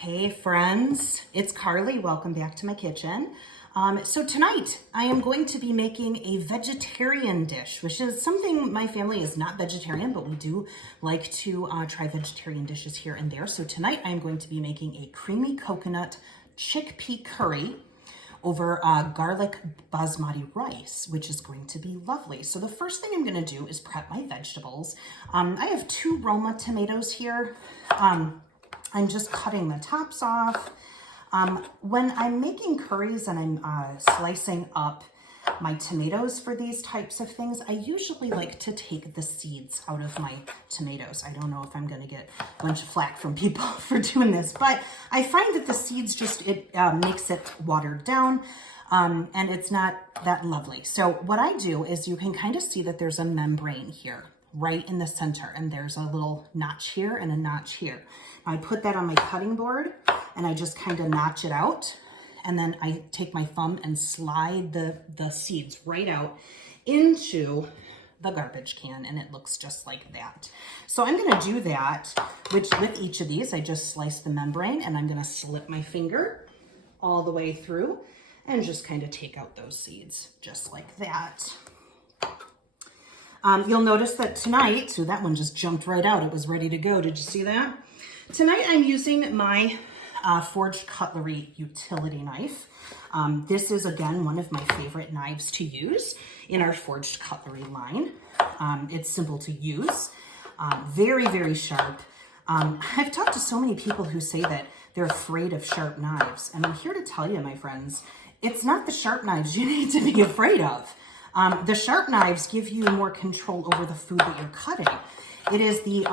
Hey friends, it's Carly. Welcome back to my kitchen. So tonight I am going to be making a vegetarian dish, which is something my family is not vegetarian, but we do like to try vegetarian dishes here and there. So tonight I am going to be making a creamy coconut chickpea curry over garlic basmati rice, which is going to be lovely. So the first thing I'm gonna do is prep my vegetables. I have 2 Roma tomatoes here. I'm just cutting the tops off. When I'm making curries and I'm slicing up my tomatoes for these types of things, I usually like to take the seeds out of my tomatoes. I don't know if I'm gonna get a bunch of flack from people for doing this, but I find that the seeds it makes it watered down and it's not that lovely. So what I do is you can kind of see that there's a membrane here right in the center, and there's a little notch here and a notch here. I put that on my cutting board and I just kind of notch it out, and then I take my thumb and slide the seeds right out into the garbage can, and it looks just like that. So I'm gonna do that, which with each of these, I just slice the membrane and I'm gonna slip my finger all the way through and just kind of take out those seeds just like that. You'll notice that tonight, so that one just jumped right out. It was ready to go. Did you see that? Tonight I'm using my forged cutlery utility knife. This is, again, one of my favorite knives to use in our forged cutlery line. It's simple to use, very, very sharp. I've talked to so many people who say that they're afraid of sharp knives, and I'm here to tell you, my friends, it's not the sharp knives you need to be afraid of. The sharp knives give you more control over the food that you're cutting. It is the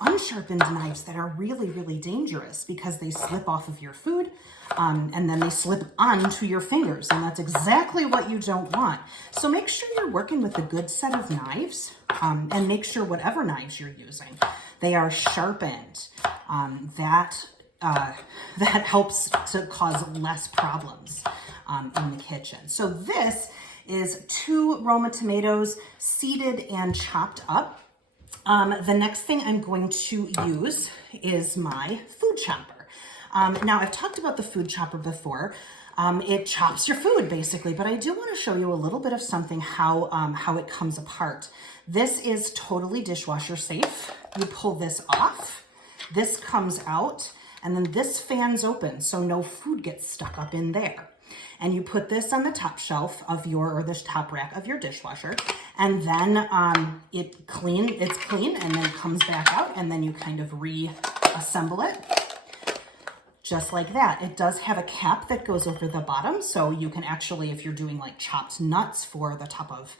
unsharpened knives that are really, really dangerous because they slip off of your food and then they slip onto your fingers, and that's exactly what you don't want. So make sure you're working with a good set of knives and make sure whatever knives you're using, they are sharpened. That helps to cause less problems in the kitchen. So this is 2 Roma tomatoes seeded and chopped up. The next thing I'm going to use is my food chopper. Now, I've talked about the food chopper before. It chops your food basically, but I do want to show you a little bit of something how it comes apart. This is totally dishwasher safe. You pull this off, this comes out, and then this fans open so no food gets stuck up in there. And you put this on the top shelf of or the top rack of your dishwasher, and then it's clean, and then it comes back out, and then you kind of reassemble it just like that. It does have a cap that goes over the bottom, so you can actually, if you're doing like chopped nuts for the top of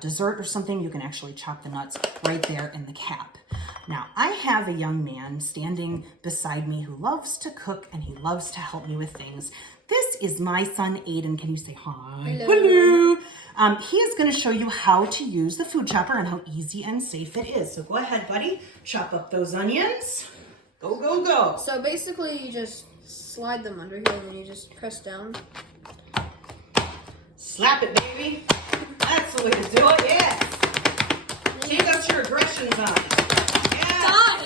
dessert or something, you can actually chop the nuts right there in the cap. Now, I have a young man standing beside me who loves to cook and he loves to help me with things. This is my son, Aiden. Can you say hi? Hello. Hello. He is going to show you how to use the food chopper and how easy and safe it is. So go ahead, buddy. Chop up those onions. Go, go, go. So basically, you just slide them under here and then you just press down. Slap it, baby. That's the way to do it, yes. Take out your aggressions on it. Yeah.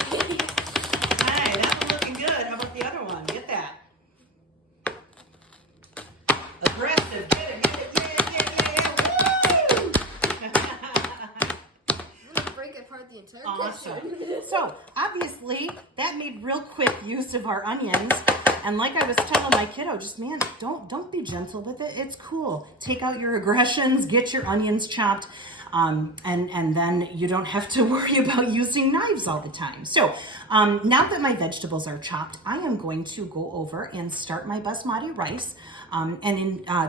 Hey, that one's looking good. How about the other one? Get that. Aggressive. Get it. Woo! I'm gonna break apart the entire Awesome. kitchen. So, obviously, that made real quick use of our onions. And like I was telling my kiddo, just, man, don't be gentle with it. It's cool. Take out your aggressions, get your onions chopped, and then you don't have to worry about using knives all the time. So now that my vegetables are chopped, I am going to go over and start my basmati rice.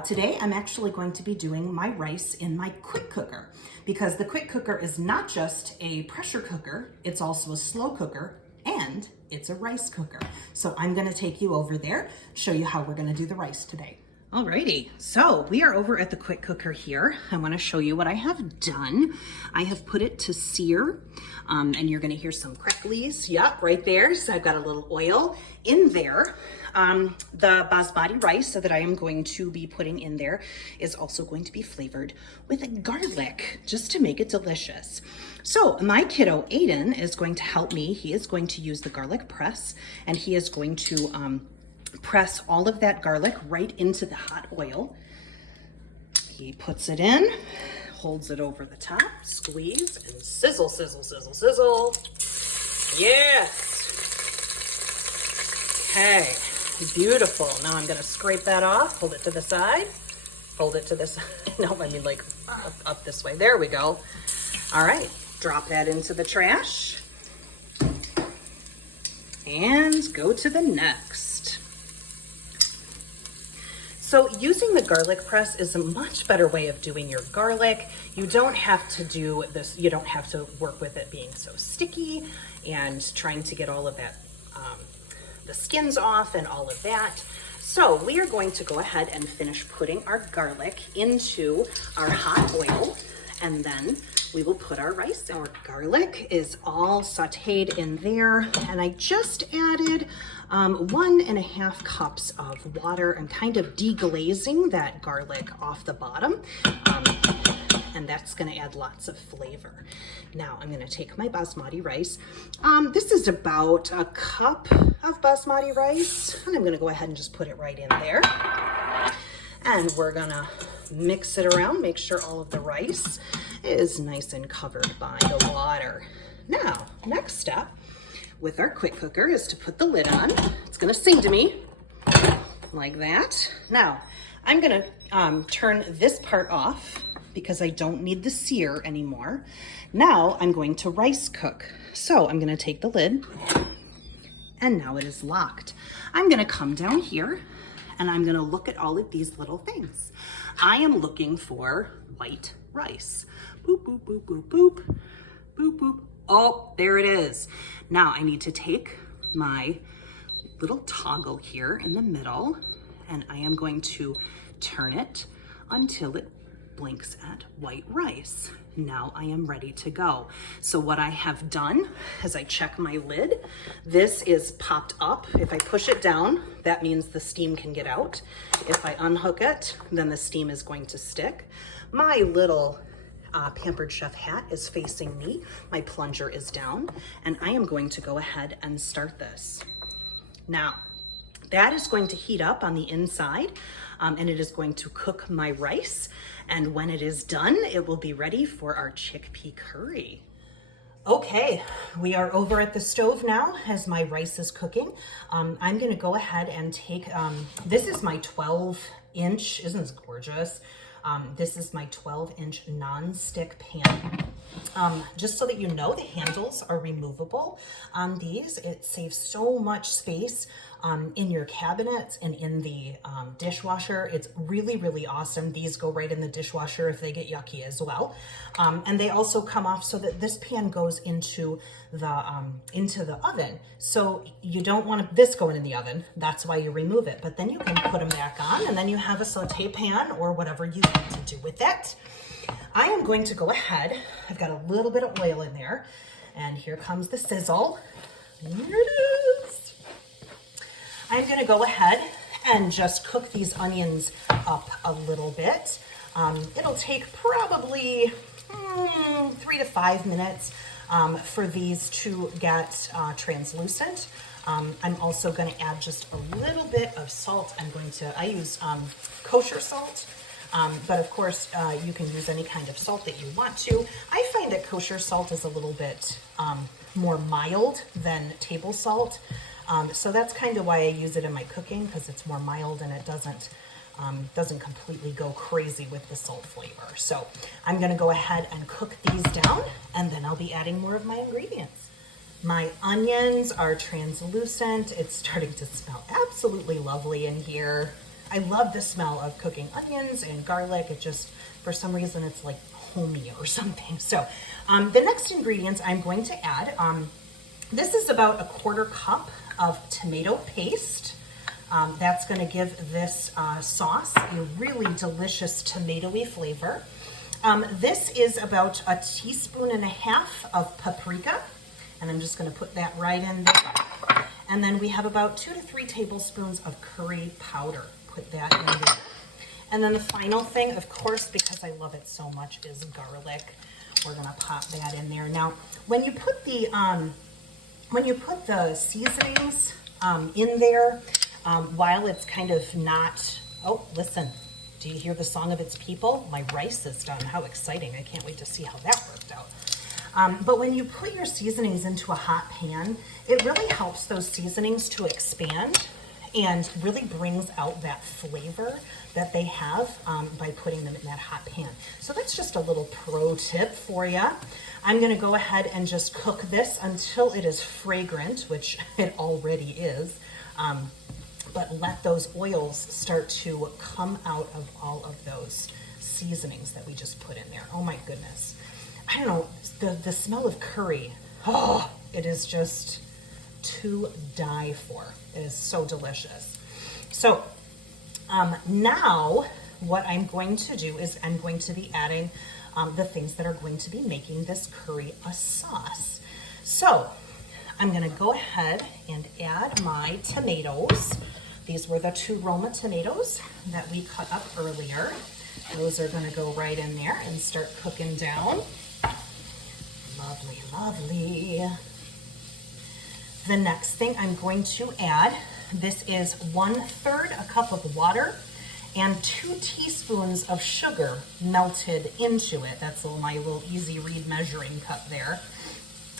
Today, I'm actually going to be doing my rice in my quick cooker, because the quick cooker is not just a pressure cooker, it's also a slow cooker, and it's a rice cooker. So I'm gonna take you over there, show you how we're gonna do the rice today. Alrighty, so we are over at the quick cooker here. I wanna show you what I have done. I have put it to sear, and you're gonna hear some cracklies. Yep, right there. So I've got a little oil in there. The basmati rice that I am going to be putting in there is also going to be flavored with garlic, just to make it delicious. So my kiddo Aiden is going to help me. He is going to use the garlic press, and he is going to press all of that garlic right into the hot oil. He puts it in, holds it over the top, squeeze, and sizzle, sizzle, sizzle, sizzle. Yes. Okay, beautiful. Now I'm gonna scrape that off, hold it to the side, hold it to the side. No, I mean like up this way. There we go. All right, drop that into the trash and go to the next. So using the garlic press is a much better way of doing your garlic. You don't have to do this, you don't have to work with it being so sticky and trying to get all of that, the skins off and all of that. So we are going to go ahead and finish putting our garlic into our hot oil, and then we will put our rice in. Our garlic is all sauteed in there, and I just added 1.5 cups of water. I'm kind of deglazing that garlic off the bottom, and that's gonna add lots of flavor. Now I'm gonna take my basmati rice. This is about a cup of basmati rice, and I'm gonna go ahead and just put it right in there. And we're gonna mix it around, make sure all of the rice is nice and covered by the water. Now, next step with our quick cooker is to put the lid on. It's gonna sing to me like that. Now, I'm gonna turn this part off because I don't need the sear anymore. Now I'm going to rice cook. So I'm gonna take the lid, and now it is locked. I'm gonna come down here and I'm gonna look at all of these little things. I am looking for white rice. Boop, boop, boop, boop, boop, boop, boop. Oh, there it is. Now I need to take my little toggle here in the middle, and I am going to turn it until it blinks at white rice. Now I am ready to go. So what I have done is I check my lid. This is popped up. If I push it down, that means the steam can get out. If I unhook it, then the steam is going to stick. My little Pampered Chef hat is facing me. My plunger is down, and I am going to go ahead and start this. Now, that is going to heat up on the inside, and it is going to cook my rice. And when it is done, it will be ready for our chickpea curry. Okay, we are over at the stove now as my rice is cooking. I'm gonna go ahead and take, this is my 12-inch, isn't this gorgeous? This is my 12-inch non-stick pan. Just so that you know, the handles are removable on these. It saves so much space in your cabinets and in the dishwasher. It's really, really awesome. These go right in the dishwasher if they get yucky as well. And they also come off so that this pan goes into the oven. So you don't want this going in the oven. That's why you remove it. But then you can put them back on, and then you have a saute pan or whatever you want to do with it. I am going to go ahead. I've got a little bit of oil in there, and here comes the sizzle. Here it is. I'm going to go ahead and just cook these onions up a little bit. It'll take probably 3 to 5 minutes for these to get translucent. I'm also going to add just a little bit of salt. I use kosher salt. But of course, you can use any kind of salt that you want to. I find that kosher salt is a little bit more mild than table salt. So that's kind of why I use it in my cooking, because it's more mild and it doesn't completely go crazy with the salt flavor. So I'm gonna go ahead and cook these down, and then I'll be adding more of my ingredients. My onions are translucent. It's starting to smell absolutely lovely in here. I love the smell of cooking onions and garlic. It just, for some reason, it's like homey or something. So the next ingredients I'm going to add, this is about 1/4 cup of tomato paste. That's gonna give this sauce a really delicious tomatoey flavor. This is about 1.5 teaspoons of paprika, and I'm just gonna put that right in there. And then we have about 2 to 3 tablespoons of curry powder. Put that in there. And then the final thing, of course, because I love it so much, is garlic. we're gonna pop that in there. Now, when you put the seasonings in there, while it's kind of not, oh, listen, do you hear the song of its people? My rice is done. How exciting. I can't wait to see how that worked out. But when you put your seasonings into a hot pan, it really helps those seasonings to expand and really brings out that flavor that they have by putting them in that hot pan. So that's just a little pro tip for you. I'm gonna go ahead and just cook this until it is fragrant, which it already is. But let those oils start to come out of all of those seasonings that we just put in there. Oh my goodness. I don't know, the smell of curry, oh, it is just to die for. It is so delicious. So now what I'm going to do is I'm going to be adding the things that are going to be making this curry a sauce. So I'm gonna go ahead and add my tomatoes. These were the 2 Roma tomatoes that we cut up earlier. Those are gonna go right in there and start cooking down. Lovely, lovely. The next thing I'm going to add, this is 1/3 a cup of water and 2 teaspoons of sugar melted into it. That's my little easy read measuring cup there.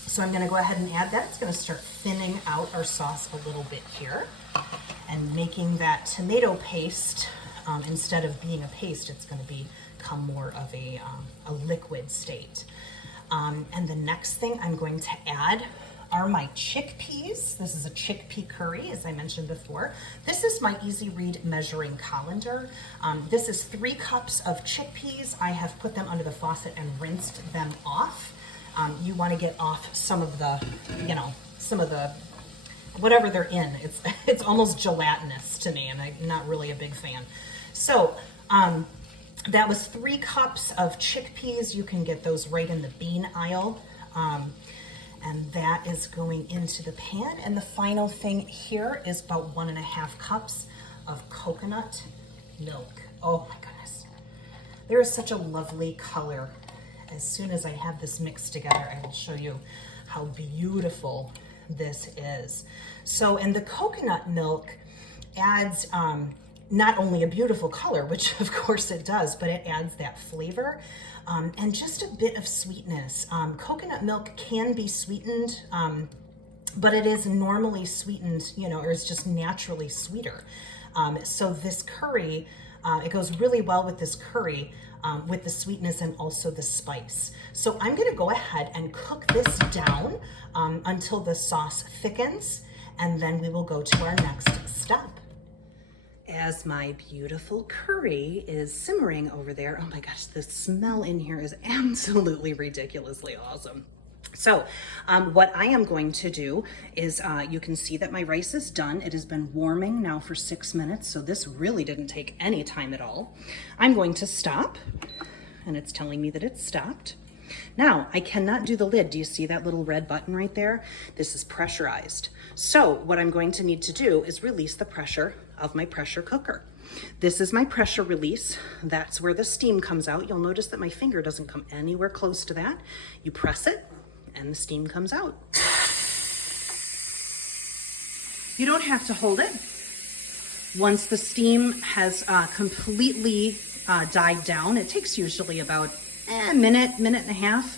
So I'm gonna go ahead and add that. It's gonna start thinning out our sauce a little bit here and making that tomato paste, instead of being a paste, it's gonna become more of a liquid state. And the next thing I'm going to add are my chickpeas. This is a chickpea curry, as I mentioned before. This is my easy read measuring colander. This is 3 cups of chickpeas. I have put them under the faucet and rinsed them off. You want to get off some of the, whatever they're in. It's almost gelatinous to me, and I'm not really a big fan. So that was 3 cups of chickpeas. You can get those right in the bean aisle. And that is going into the pan. And the final thing here is about 1.5 cups of coconut milk. Oh my goodness. There is such a lovely color. As soon as I have this mixed together, I will show you how beautiful this is. So, and the coconut milk adds not only a beautiful color, which of course it does, but it adds that flavor and just a bit of sweetness. Coconut milk can be sweetened, but it is normally sweetened, or it's just naturally sweeter. So this curry, it goes really well with this curry, with the sweetness and also the spice. So I'm gonna go ahead and cook this down until the sauce thickens, and then we will go to our next step. As my beautiful curry is simmering over there, oh my gosh, the smell in here is absolutely ridiculously awesome. So what I am going to do is, you can see that my rice is done. It has been warming now for 6 minutes, so this really didn't take any time at all. I'm going to stop, and it's telling me that it's stopped. Now, I cannot do the lid. Do you see that little red button right there? This is pressurized. So what I'm going to need to do is release the pressure of my pressure cooker. This is my pressure release. That's where the steam comes out. You'll notice that my finger doesn't come anywhere close to that. You press it, and the steam comes out. You don't have to hold it. Once the steam has completely died down, it takes usually about a minute and a half.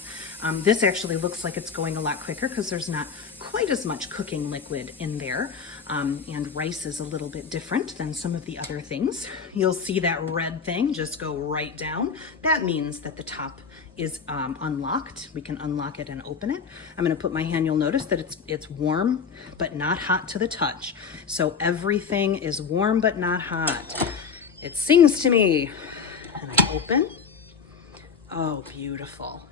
This actually looks like it's going a lot quicker because there's not quite as much cooking liquid in there. And rice is a little bit different than some of the other things. You'll see that red thing just go right down. That means that the top is unlocked. We can unlock it and open it. I'm gonna put my hand, you'll notice that it's warm, but not hot to the touch. So everything is warm, but not hot. It sings to me, and I open. Oh, beautiful.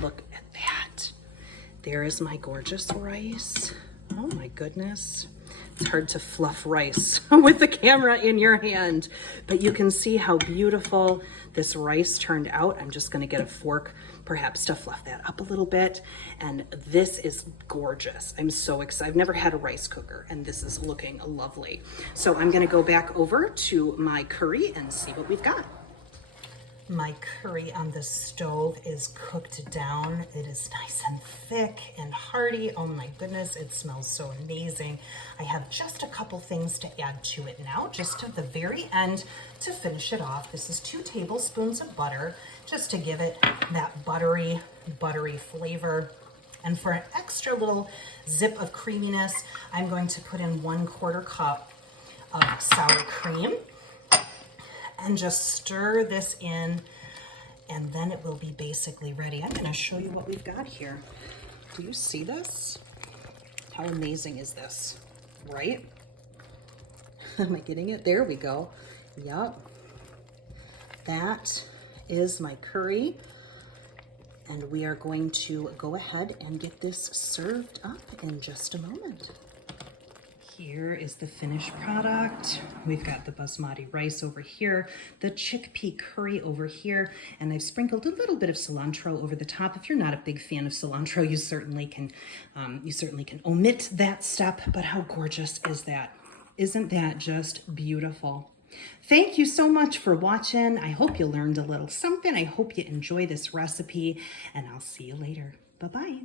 Look at that. There is my gorgeous rice. Oh my goodness. It's hard to fluff rice with the camera in your hand, but you can see how beautiful this rice turned out. I'm just gonna get a fork perhaps to fluff that up a little bit. And this is gorgeous. I'm so excited. I've never had a rice cooker, and this is looking lovely. So I'm gonna go back over to my curry and see what we've got. My curry on the stove is cooked down. It is nice and thick and hearty. Oh my goodness, it smells so amazing. I have just a couple things to add to it now, just at the very end to finish it off. This is 2 tablespoons of butter, just to give it that buttery flavor. And for an extra little zip of creaminess, I'm going to put in 1/4 cup of sour cream. And just stir this in, and then it will be basically ready. I'm gonna show you what we've got here. Do you see this? How amazing is this, right? Am I getting it? There we go. Yup. That is my curry. And we are going to go ahead and get this served up in just a moment. Here is the finished product. We've got the basmati rice over here, the chickpea curry over here, and I've sprinkled a little bit of cilantro over the top. If you're not a big fan of cilantro, you certainly can omit that step, but how gorgeous is that? Isn't that just beautiful? Thank you so much for watching. I hope you learned a little something. I hope you enjoy this recipe, and I'll see you later. Bye-bye.